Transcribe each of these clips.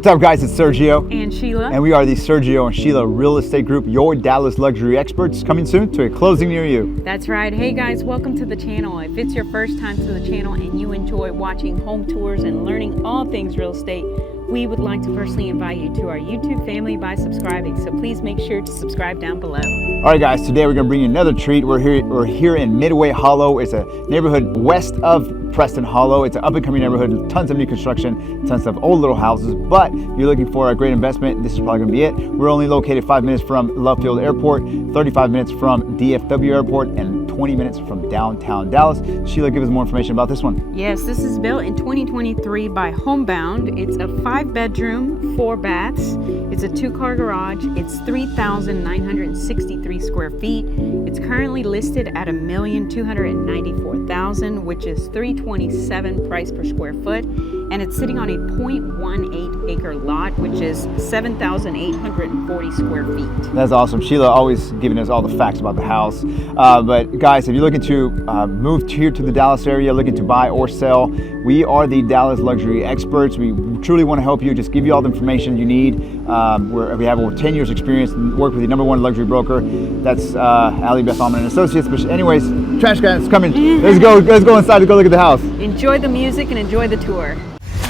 What's up, guys? It's Sergio and Sheila, and we are the Sergio and Sheila Real Estate Group, your Dallas luxury experts, coming soon to a closing near you. That's right. Hey guys, welcome to the channel. If it's your first time to the channel and you enjoy watching home tours and learning all things real estate, we would like to personally invite you to our YouTube family by subscribing. So please make sure to subscribe down below. All right, guys, today we're going to bring you another treat. We're here in Midway Hollow. It's a neighborhood west of Preston Hollow. It's an up-and-coming neighborhood, tons of new construction, tons of old little houses. But if you're looking for a great investment, this is probably going to be it. We're only located 5 minutes from Love Field Airport, 35 minutes from DFW Airport, and 20 minutes from downtown Dallas. Sheila, give us more information about this one. Yes, this is built in 2023 by Homebound. It's a 5-bedroom, 4 baths. It's a 2-car garage. It's 3,963 square feet. It's currently listed at $1,294,000, which is $327 price per square foot, and it's sitting on a 0.18 acre lot, which is 7,840 square feet. That's awesome. Sheila always giving us all the facts about the house. But guys, if you're looking to move here to the Dallas area, looking to buy or sell, we are the Dallas luxury experts. We truly want to help you, just give you all the information you need. We have over 10 years experience and work with the #1 luxury broker. That's Ali Beth Alman and Associates. But anyways, trash guys coming. Let's go inside to go look at the house. Enjoy the music and enjoy the tour.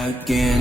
Again.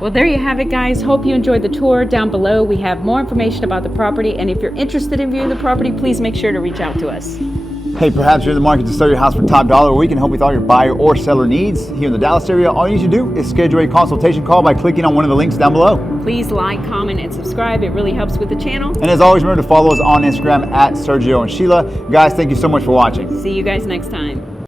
Well, there you have it, guys. Hope you enjoyed the tour. Down below, we have more information about the property. And if you're interested in viewing the property, please make sure to reach out to us. Hey, perhaps you're in the market to sell your house for top dollar, or we can help with all your buyer or seller needs here in the Dallas area. All you need to do is schedule a consultation call by clicking on one of the links down below. Please like, comment, and subscribe. It really helps with the channel. And as always, remember to follow us on Instagram at Sergio and Sheila. Guys, thank you so much for watching. See you guys next time.